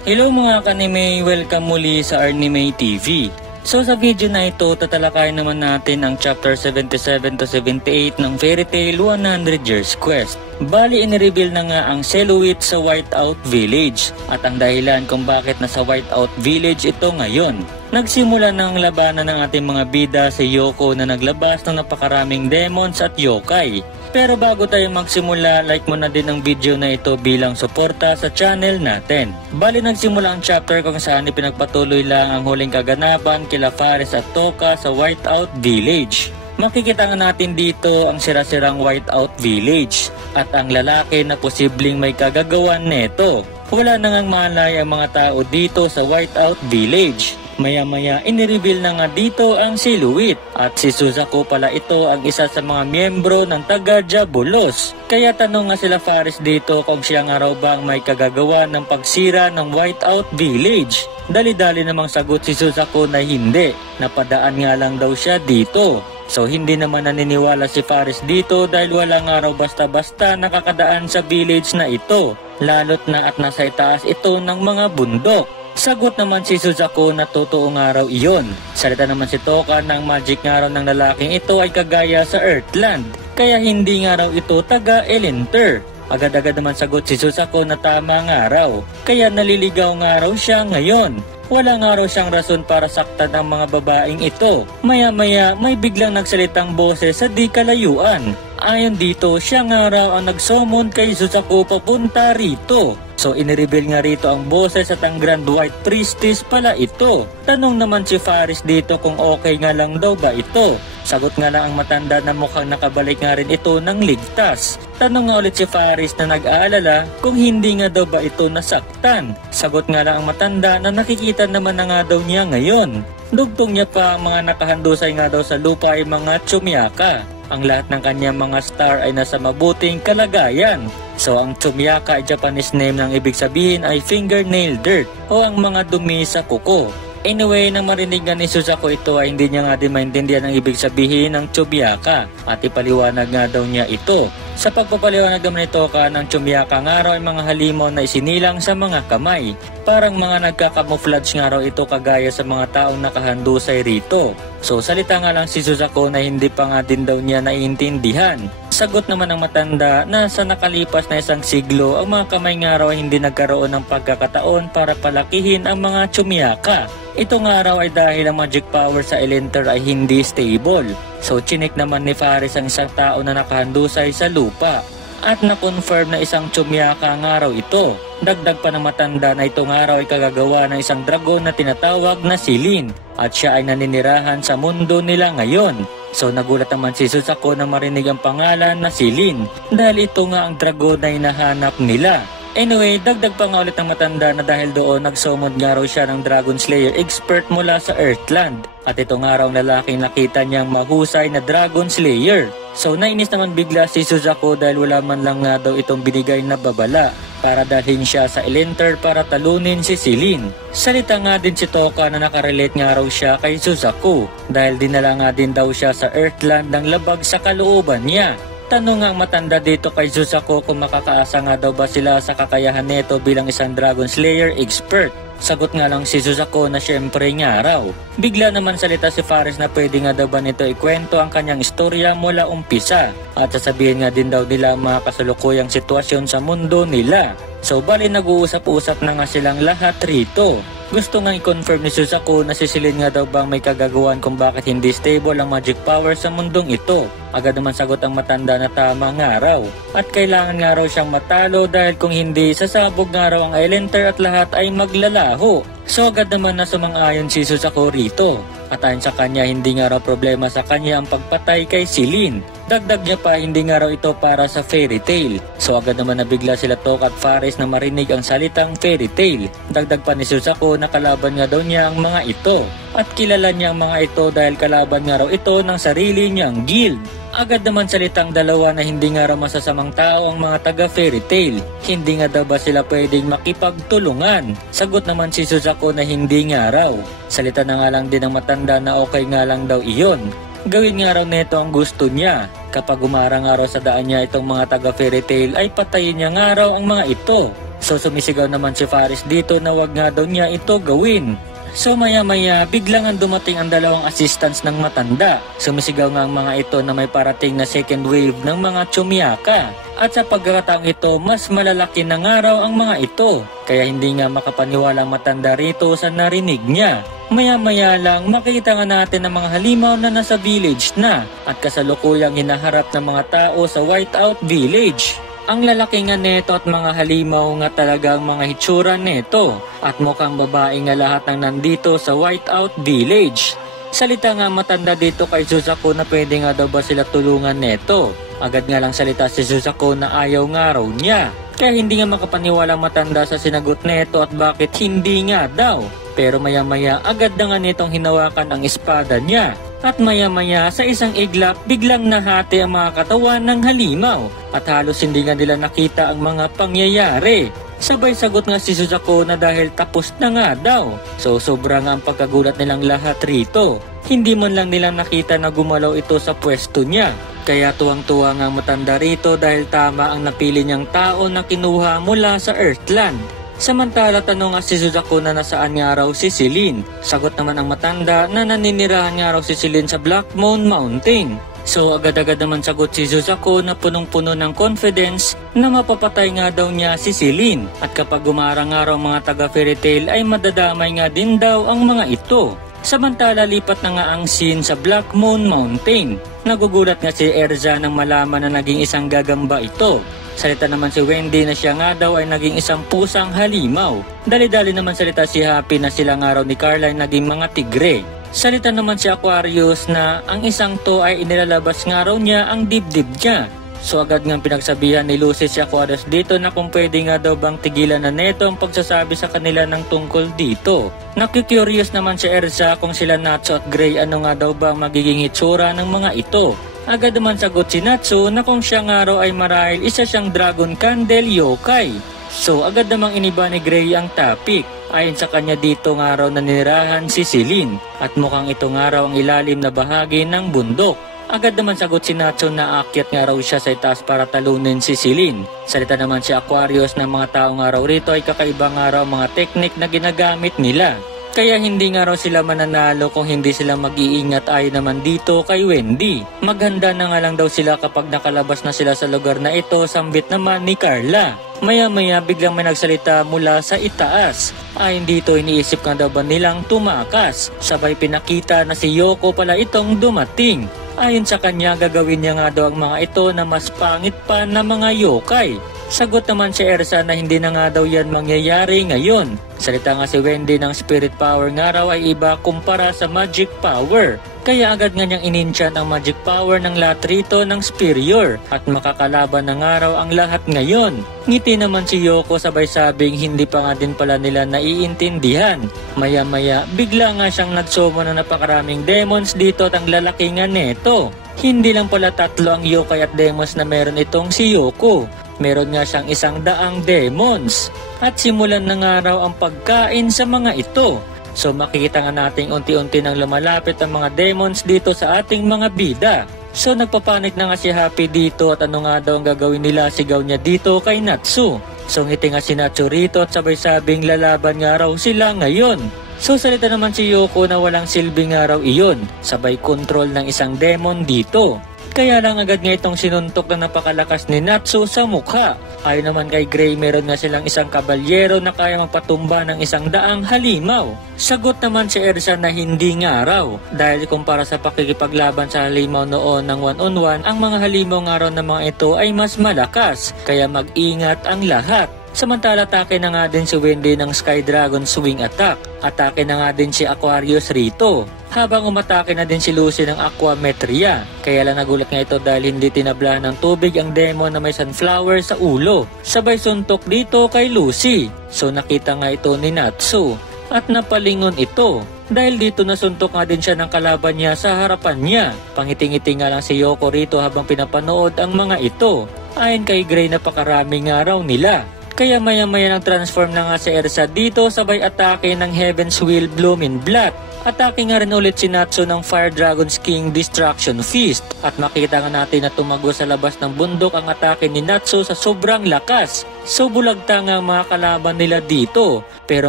Hello mga kanime, welcome muli sa Arnime TV. So sa video na ito, tatalakayin naman natin ang chapter 77 to 78 ng Fairy Tail 100 Years Quest. Bali, inireveal na nga ang Silhouette sa Whiteout Village at ang dahilan kung bakit nasa Whiteout Village ito ngayon. Nagsimula na ang labanan ng ating mga bida si Yoko na naglabas ng napakaraming demons at yokai. Pero bago tayo magsimula, like mo na din ang video na ito bilang suporta sa channel natin. Bali, nagsimula ang chapter kung saan ipinagpatuloy lang ang huling kaganapan kila Faris at Tokka sa Whiteout Village. Makikita nga natin dito ang sira-sirang Whiteout Village at ang lalaki na posibleng may kagagawan neto. Wala nang malay ang mga tao dito sa Whiteout Village. Maya-maya inireveal na nga dito ang Silhouette at si Suzaku pala ito ang isa sa mga miyembro ng taga-Diabolos. Kaya tanong nga sila Faris dito kung siya nga raw ba ang may kagagawa ng pagsira ng Whiteout Village. Dali-dali namang sagot si Suzaku na hindi, napadaan nga lang daw siya dito. So hindi naman naniniwala si Faris dito dahil wala nga raw basta-basta nakakadaan sa village na ito, lalo't na at nasa itaas ito ng mga bundok. Sagot naman si Suzaku na totoo nga raw iyon. Salita naman si Tokka na ang magic nga raw ng lalaking ito ay kagaya sa Earthland, kaya hindi nga raw ito taga Elenter. Agad-agad naman sagot si Suzaku na tama nga raw, kaya naliligaw nga raw siya ngayon. Wala nga raw siyang rason para saktan ang mga babaeng ito. Maya-maya may biglang nagsalitang boses sa di kalayuan. Ayon dito, siya nga raw ang nagsummon kay Suzaku papunta rito. So inireveal nga rito ang boses at ang Grand White Priestess pala ito. Tanong naman si Faris dito kung okay nga lang daw ba ito. Sagot nga lang ang matanda na mukhang nakabalik nga rin ito ng ligtas. Tanong nga ulit si Faris na nag-aalala kung hindi nga daw ba ito nasaktan. Sagot nga lang ang matanda na nakikita naman na nga daw niya ngayon. Dugtong niya pa ang mga nakahandusay nga daw sa lupa ay mga Chumyaka. Ang lahat ng kanyang mga star ay nasa mabuting kalagayan. So ang Chumyaka ay Japanese name ng ibig sabihin ay fingernail dirt o ang mga dumi sa kuko. Anyway, nang marinig nga ni Suzaku ito ay hindi niya nga din maintindihan ang ibig sabihin ng Chumyaka at ipaliwanag nga daw niya ito. Sa pagpapaliwanag naman nito ng Chumyaka nga raw ay mga halimaw na isinilang sa mga kamay. Parang mga nagkakamuflage nga raw ito kagaya sa mga taong nakahandusay rito. So salita nga lang si Suzaku na hindi pa nga din daw niya naiintindihan. Sagot naman ng matanda na sa nakalipas na isang siglo ang mga kamay nga raw hindi nagkaroon ng pagkakataon para palakihin ang mga Chumyaka. Ito nga raw ay dahil ang magic power sa Elenter ay hindi stable. So chinik naman ni Faris ang isang tao na nakahandusay sa lupa at na-confirm na isang Chumyaka nga raw ito. Dagdag pa ng matanda na ito nga raw ay kagagawa ng isang dragon na tinatawag na Silin at siya ay naninirahan sa mundo nila ngayon. So nagulat naman si Suzaku na marinig ang pangalan na Silin dahil ito nga ang dragon na hinahanap nila. Anyway, dagdag pa nga ulit ng matanda na dahil doon nagsummon nga raw siya ng Dragon Slayer expert mula sa Earthland. At ito nga raw lalaking nakita niyang mahusay na Dragon Slayer. So nainis naman bigla si Suzaku dahil wala man lang nga daw itong binigay na babala para dalhin siya sa Elenter para talunin si Silin. Salita nga din si Tokka na nakarelate nga raw siya kay Suzaku dahil dinala nga din daw siya sa Earthland ng labag sa kalooban niya. Tanong nga ang matanda dito kay Suzaku kung makakaasa nga daw ba sila sa kakayahan nito bilang isang Dragon Slayer expert. Sagot nga lang si Suzaku na syempre nga raw. Bigla naman salita si Faris na pwede nga daw ba nito ikwento ang kanyang istorya mula umpisa at sasabihin nga din daw nila ang mga kasalukuyang sitwasyon sa mundo nila. So bali nag-uusap-usap na nga silang lahat rito. Gusto nga i-confirm ni Suzaku na si Silin nga daw bang may kagagawan kung bakit hindi stable ang magic power sa mundong ito. Agad naman sagot ang matanda na tama nga raw. At kailangan nga raw siyang matalo dahil kung hindi sasabog nga raw ang Elenter at lahat ay maglalaho. So agad naman na sumang-ayon si Suzaku rito. At ayon sa kanya hindi nga raw problema sa kanya ang pagpatay kay Silin. Dagdag niya pa hindi nga raw ito para sa fairy tale. So agad naman nabigla sila Tokka at Faris na marinig ang salitang fairy tale. Dagdag pa ni Suzaku na kalaban nga daw niya ang mga ito. At kilala niya ang mga ito dahil kalaban nga raw ito ng sarili niyang guild. Agad naman salitang dalawa na hindi nga raw masasamang tao ang mga taga fairy tale. Hindi nga daw ba sila pwedeng makipagtulungan? Sagot naman si Suzaku na hindi nga raw. Salita na nga lang din ang matanda na okay nga lang daw iyon. Gawin nga raw neto ang gusto niya. Kapag umarang nga raw sa daan niya itong mga taga fairy tale ay patayin niya nga raw ang mga ito. So sumisigaw naman si Faris dito na wag nga daw niya ito gawin. So maya-maya biglang ang dumating ang dalawang assistants ng matanda. Sumisigaw nga ang mga ito na may parating na second wave ng mga Chumyaka. At sa pagkakataong ito, mas malalaki na nga raw ang mga ito. Kaya hindi nga makapaniwala ang matanda rito sa narinig niya. Maya-maya lang makita nga natin ang mga halimaw na nasa village na at kasalukuyang hinaharap ng mga tao sa Whiteout Village. Ang lalaki nga neto at mga halimaw nga talagang mga hitsura neto at mukhang babae nga lahat ng nandito sa Whiteout Village. Salita nga matanda dito kay Suzaku na pwede nga daw ba sila tulungan neto. Agad nga lang salita si Suzaku na ayaw nga raw niya. Kaya hindi nga makapaniwala matanda sa sinagot neto at bakit hindi nga daw. Pero maya-maya agad na nga nitong hinawakan ang espada niya. At maya-maya sa isang iglap biglang nahati ang mga katawan ng halimaw at halos hindi nga nila nakita ang mga pangyayari. Sabay sagot nga si Suzaku na dahil tapos na nga daw. So sobra nga ang pagkagulat nilang lahat rito. Hindi man lang nilang nakita na gumalaw ito sa pwesto niya. Kaya tuwang-tuwa nga matanda rito dahil tama ang napili niyang tao na kinuha mula sa Earthland. Samantala tanong nga si Suzaku na nasaan nga raw si Celine. Sagot naman ang matanda na naninirahan nga raw si Celine sa Blackmoon Mountain. So agad-agad naman sagot si Suzaku na punong-puno ng confidence na mapapatay nga daw niya si Celine. At kapag gumarang nga raw mga taga Fairy Tail ay madadamay nga din daw ang mga ito. Samantala lipat na nga ang scene sa Blackmoon Mountain. Nagugulat nga si Erza nang malaman na naging isang gagamba ito. Salita naman si Wendy na siya nga daw ay naging isang pusang halimaw. Dali-dali naman salita si Happy na sila nga raw ni Carline naging mga tigre. Salita naman si Aquarius na ang isang to ay inilalabas nga raw niya ang dibdib niya. So agad nga pinagsabihan ni Lucy si Aquarius dito na kung pwede nga daw bang tigilan na neto ang pagsasabi sa kanila ng tungkol dito. Nakikurious naman si Erza kung sila Natsu at Gray ano nga daw bang magiging hitsura ng mga ito. Agad naman sagot si Natsu na kung siya nga raw ay marahil isa siyang Dragon Candle Yokai. So agad namang iniba ni Gray ang topic. Ayon sa kanya dito nga raw naninirahan si Celine at mukhang ito nga raw ang ilalim na bahagi ng bundok. Agad naman sagot si Natsu na aakyat nga raw siya sa itaas para talunin si Celine. Salita naman si Aquarius na mga tao nga raw rito ay kakaiba nga raw mga teknik na ginagamit nila. Kaya hindi nga raw sila mananalo kung hindi sila mag-iingat ayon naman dito kay Wendy. Maghanda na nga lang daw sila kapag nakalabas na sila sa lugar na ito, sambit naman ni Carla. Maya-maya biglang may nagsalita mula sa itaas. Ayon dito iniisip nga daw ba nilang tumakas. Sabay pinakita na si Yoko pala itong dumating. Ayon sa kanya gagawin niya nga daw ang mga ito na mas pangit pa na mga yokai. Sagot naman si Erza na hindi na nga daw yan mangyayari ngayon. Salita nga si Wendy ng spirit power nga raw ay iba kumpara sa magic power. Kaya agad nga niyang ininchant ang magic power ng lahat rito ng superior at makakalaban na nga raw ang lahat ngayon. Ngiti naman si Yoko sabay sabing hindi pa nga din pala nila naiintindihan. Maya-maya bigla nga siyang nagsumo na napakaraming demons dito at ang lalaki nga neto. Hindi lang pala tatlo ang yokai at demons na meron itong si Yoko. Meron nga siyang 100 demons. At simulan na nga raw ang pagkain sa mga ito. So makikita nga natin unti-unti nang lumalapit ang mga demons dito sa ating mga bida. So nagpapanik na nga si Happy dito at ano nga daw ang gagawin nila, sigaw niya dito kay Natsu. So ngiti nga si Natsu rito at sabay sabing lalaban nga raw sila ngayon. So salita naman si Yoko na walang silbi nga raw iyon. Sabay control ng isang demon dito. Kaya lang agad nga itong sinuntok na napakalakas ni Natsu sa mukha. Ayon naman kay Gray, meron nga silang isang kabalyero na kaya magpatumba ng 100 halimaw. Sagot naman si Erza na hindi nga raw. Dahil kumpara sa pakikipaglaban sa halimaw noon ng 1-on-1, ang mga halimaw nga raw ng mga ito ay mas malakas. Kaya mag-ingat ang lahat. Samantala atake na nga din si Wendy ng Sky Dragon Swing Attack. Atake na nga din si Aquarius rito. Habang umatake na din si Lucy ng Aqua Metria. Kaya lang nagulat nga ito dahil hindi tinablahan ng tubig ang demon na may sunflower sa ulo. Sabay suntok dito kay Lucy. So nakita nga ito ni Natsu. At napalingon ito. Dahil dito nasuntok nga din siya ng kalaban niya sa harapan niya. Pangiting-ngiti nga lang si Yoko rito habang pinapanood ang mga ito. Ayon kay Gray napakarami nga raw nila. Kaya maya-maya nang transform na nga si Erza dito sabay atake ng Heaven's Will Bloom in Blood. Atake nga rin ulit si Natsu ng Fire Dragon's King Destruction Feast at makita nga natin na tumago sa labas ng bundok ang atake ni Natsu sa sobrang lakas. So bulagta nga ang mga kalaban nila dito, pero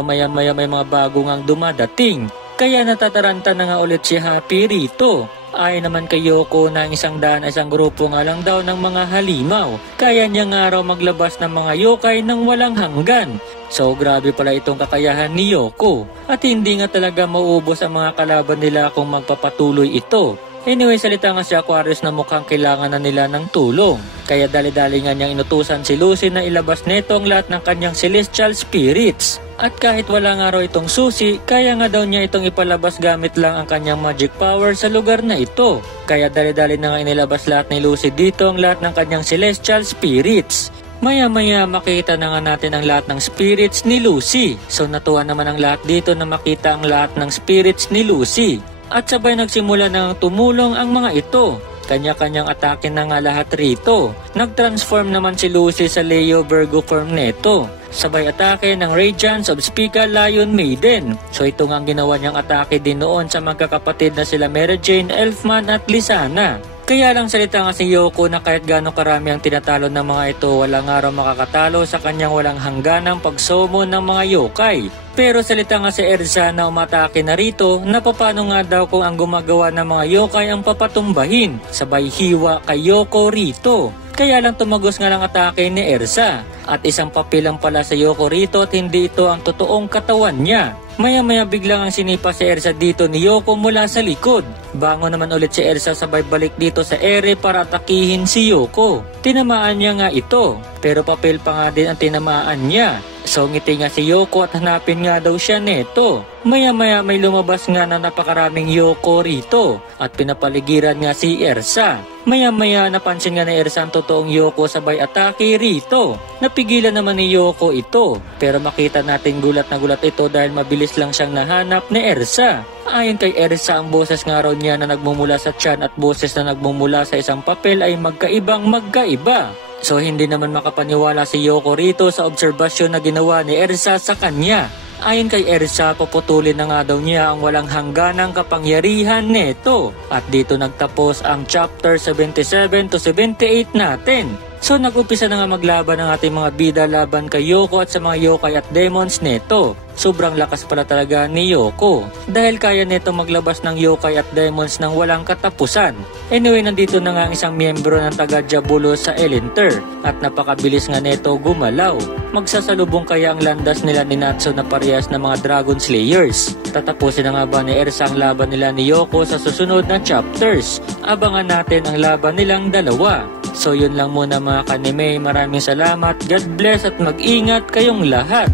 maya-maya may mga bago ngang dumadating. Kaya natataranta na nga ulit si Happy rito. Ayon naman kay Yoko na ang 100 isang grupo nga lang daw ng mga halimaw. Kaya niya nga raw maglabas ng mga yokai ng walang hanggan. So grabe pala itong kakayahan ni Yoko. At hindi nga talaga mauubos ang mga kalaban nila kung magpapatuloy ito. Anyway, salita nga si Aquarius na mukhang kailangan na nila ng tulong. Kaya dali-dali nga niyang inutusan si Lucy na ilabas neto ang lahat ng kanyang celestial spirits. At kahit wala nga raw itong susi, kaya nga daw niya itong ipalabas gamit lang ang kanyang magic power sa lugar na ito. Kaya dali-dali na nga inilabas lahat ni Lucy dito ang lahat ng kanyang celestial spirits. Maya-maya makita na nga natin ang lahat ng spirits ni Lucy. So natuwa naman ang lahat dito na makita ang lahat ng spirits ni Lucy. At sabay nagsimula nang tumulong ang mga ito. Kanya-kanyang atake na nga lahat rito. Nag-transform naman si Lucy sa Leo Virgo form neto. Sabay atake ng Radiance of Spica Lion Maiden. So ito nga ang ginawa niyang atake din noon sa magkakapatid na sila Mary Jane, Elfman at Lysana. Kaya lang salita nga si Yoko na kahit gaano karami ang tinatalo ng mga ito, wala nga raw makakatalo sa kanyang walang hangganang pagsummon ng mga yokai. Pero salita nga si Erza na umatake na rito na papano nga daw kung ang gumagawa ng mga yokai ang papatumbahin. Sabay hiwa kay Yoko rito. Kaya lang tumagos nga lang atake ni Erza. At isang papel lang pala sa Yoko rito at hindi ito ang totoong katawan niya. Maya-maya biglang ang sinipa si Erza dito ni Yoko mula sa likod. Bango naman ulit si Erza sabay balik dito sa ere para atakihin si Yoko. Tinamaan niya nga ito, pero papel pa nga din ang tinamaan niya. So ngiti nga si Yoko at hanapin nga daw siya neto. Maya-maya may lumabas nga na napakaraming Yoko rito at pinapaligiran nga si Erza. Maya-maya napansin nga ni Erza ang totoong Yoko sabay atake rito. Napigilan naman ni Yoko ito, pero makita natin gulat na gulat ito dahil mabilis lang siyang nahanap ni Erza. Ayon kay Erza, ang boses nga raw niya na nagmumula sa tiyan at boses na nagmumula sa isang papel ay magkaibang magkaiba. So hindi naman makapaniwala si Yoko rito sa obserbasyon na ginawa ni Erza sa kanya. Ayon kay Erza, paputulin na nga daw niya ang walang hangganang kapangyarihan neto. At dito nagtapos ang chapter 77 to 78 natin. So nag-upisa na nga maglaban ang ating mga bida laban kay Yoko at sa mga yokai at demons neto. Sobrang lakas pala talaga ni Yoko dahil kaya neto maglabas ng yokai at demons ng walang katapusan. Anyway, nandito na nga ang isang miyembro ng taga-Diabolos sa Elinter at napakabilis nga neto gumalaw. Magsasalubong kaya ang landas nila ni Natsu na parehas na mga Dragon Slayers. Tatapusin na nga ba ni Erza ang laban nila ni Yoko sa susunod na chapters? Abangan natin ang laban nilang dalawa. So yun lang muna mga kanime, maraming salamat, God bless at mag-ingat kayong lahat.